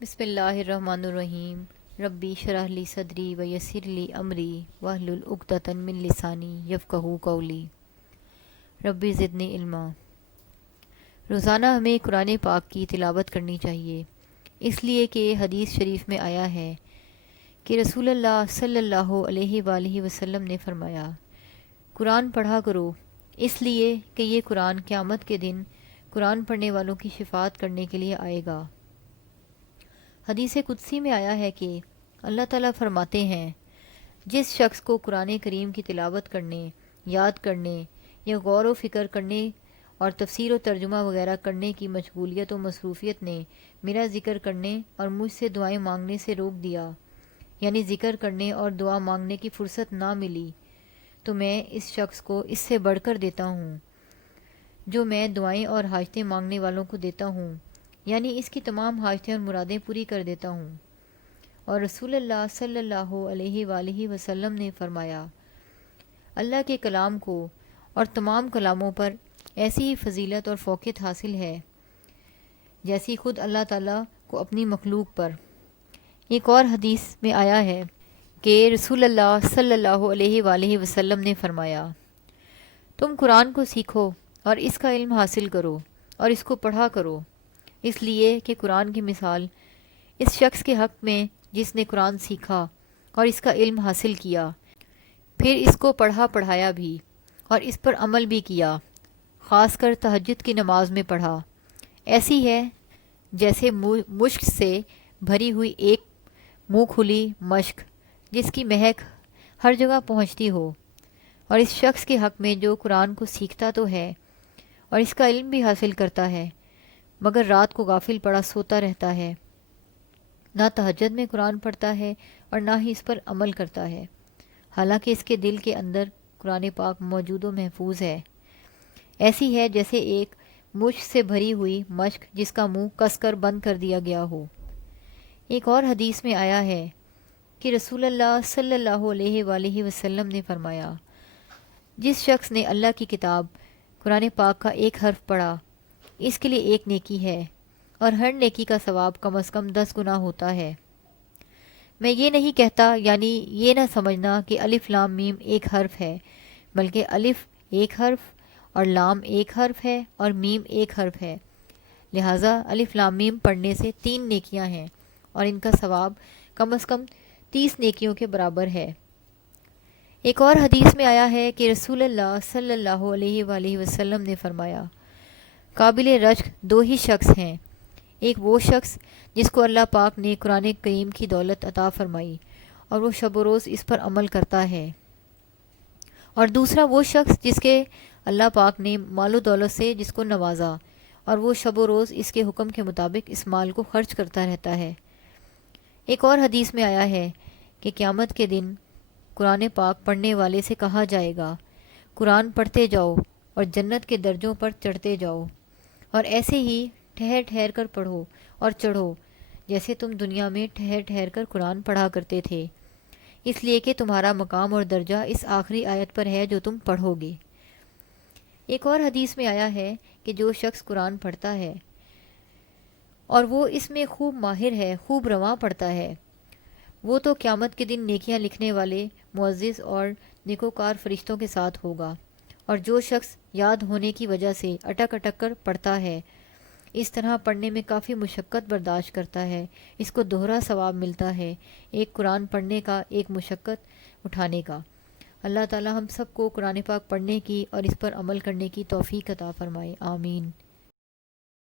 بسم اللہ الرحمن الرحیم۔ ربی شرح لی صدری ویسر لی امری واحلل عقدۃ من لسانی یفقہوا قولی۔ ربی زدنی علما۔ روزانہ ہمیں قرآن پاک کی تلاوت کرنی چاہیے، اس لیے کہ حدیث شریف میں آیا ہے کہ رسول اللہ صلی اللہ علیہ وآلہ وسلم نے فرمایا، قرآن پڑھا کرو، اس لیے کہ یہ قرآن قیامت کے دن قرآن پڑھنے والوں کی شفاعت کرنے کے لیے آئے گا۔ حدیث قدسی میں آیا ہے کہ اللہ تعالیٰ فرماتے ہیں، جس شخص کو قرآن کریم کی تلاوت کرنے، یاد کرنے یا غور و فکر کرنے اور تفسیر و ترجمہ وغیرہ کرنے کی مشغولیت و مصروفیت نے میرا ذکر کرنے اور مجھ سے دعائیں مانگنے سے روک دیا، یعنی ذکر کرنے اور دعا مانگنے کی فرصت نہ ملی، تو میں اس شخص کو اس سے بڑھ کر دیتا ہوں جو میں دعائیں اور حاجتیں مانگنے والوں کو دیتا ہوں، یعنی اس کی تمام حاجتیں اور مرادیں پوری کر دیتا ہوں۔ اور رسول اللہ صلی اللہ علیہ وآلہ وسلم نے فرمایا، اللہ کے کلام کو اور تمام کلاموں پر ایسی ہی فضیلت اور فوقیت حاصل ہے جیسی خود اللہ تعالیٰ کو اپنی مخلوق پر۔ ایک اور حدیث میں آیا ہے کہ رسول اللہ صلی اللہ علیہ وآلہ وسلم نے فرمایا، تم قرآن کو سیکھو اور اس کا علم حاصل کرو اور اس کو پڑھا کرو، اس لیے کہ قرآن کی مثال اس شخص کے حق میں جس نے قرآن سیکھا اور اس کا علم حاصل کیا، پھر اس کو پڑھا پڑھایا بھی اور اس پر عمل بھی کیا، خاص کر تہجد کی نماز میں پڑھا، ایسی ہے جیسے مشک سے بھری ہوئی ایک منہ کھلی مشک جس کی مہک ہر جگہ پہنچتی ہو۔ اور اس شخص کے حق میں جو قرآن کو سیکھتا تو ہے اور اس کا علم بھی حاصل کرتا ہے، مگر رات کو غافل پڑا سوتا رہتا ہے، نہ تہجد میں قرآن پڑھتا ہے اور نہ ہی اس پر عمل کرتا ہے، حالانکہ اس کے دل کے اندر قرآن پاک موجود و محفوظ ہے۔ ایسی ہے جیسے ایک مشک سے بھری ہوئی مشک جس کا منہ کس کر بند کر دیا گیا ہو۔ ایک اور حدیث میں آیا ہے کہ رسول اللہ صلی اللہ علیہ وآلہ وسلم نے فرمایا، جس شخص نے اللہ کی کتاب قرآن پاک کا ایک حرف پڑھا، اس کے لیے ایک نیکی ہے اور ہر نیکی کا ثواب کم از کم 10 گنا ہوتا ہے۔ میں یہ نہیں کہتا، یعنی یہ نہ سمجھنا کہ الف لام میم ایک حرف ہے، بلکہ الف ایک حرف اور لام ایک حرف ہے اور میم ایک حرف ہے، لہٰذا الف لام میم پڑھنے سے 3 نیکیاں ہیں اور ان کا ثواب کم از کم 30 نیکیوں کے برابر ہے۔ ایک اور حدیث میں آیا ہے کہ رسول اللہ صلی اللہ علیہ وآلہ وسلم نے فرمایا، قابل رشک 2 ہی شخص ہیں، ایک وہ شخص جس کو اللہ پاک نے قرآن کریم کی دولت عطا فرمائی اور وہ شب و روز اس پر عمل کرتا ہے، اور دوسرا وہ شخص جس کے اللہ پاک نے مال و دولت سے جس کو نوازا اور وہ شب و روز اس کے حکم کے مطابق اس مال کو خرچ کرتا رہتا ہے۔ ایک اور حدیث میں آیا ہے کہ قیامت کے دن قرآن پاک پڑھنے والے سے کہا جائے گا، قرآن پڑھتے جاؤ اور جنت کے درجوں پر چڑھتے جاؤ، اور ایسے ہی ٹھہر ٹھہر کر پڑھو اور چڑھو جیسے تم دنیا میں ٹھہر ٹھہر کر قرآن پڑھا کرتے تھے، اس لیے کہ تمہارا مقام اور درجہ اس آخری آیت پر ہے جو تم پڑھو گے۔ ایک اور حدیث میں آیا ہے کہ جو شخص قرآن پڑھتا ہے اور وہ اس میں خوب ماہر ہے، خوب رواں پڑھتا ہے، وہ تو قیامت کے دن نیکیاں لکھنے والے معزز اور نیکوکار فرشتوں کے ساتھ ہوگا، اور جو شخص یاد ہونے کی وجہ سے اٹک اٹک کر پڑھتا ہے، اس طرح پڑھنے میں کافی مشقت برداشت کرتا ہے، اس کو دوہرا ثواب ملتا ہے، ایک قرآن پڑھنے کا، ایک مشقت اٹھانے کا۔ اللہ تعالی ہم سب کو قرآن پاک پڑھنے کی اور اس پر عمل کرنے کی توفیق عطا فرمائے، آمین۔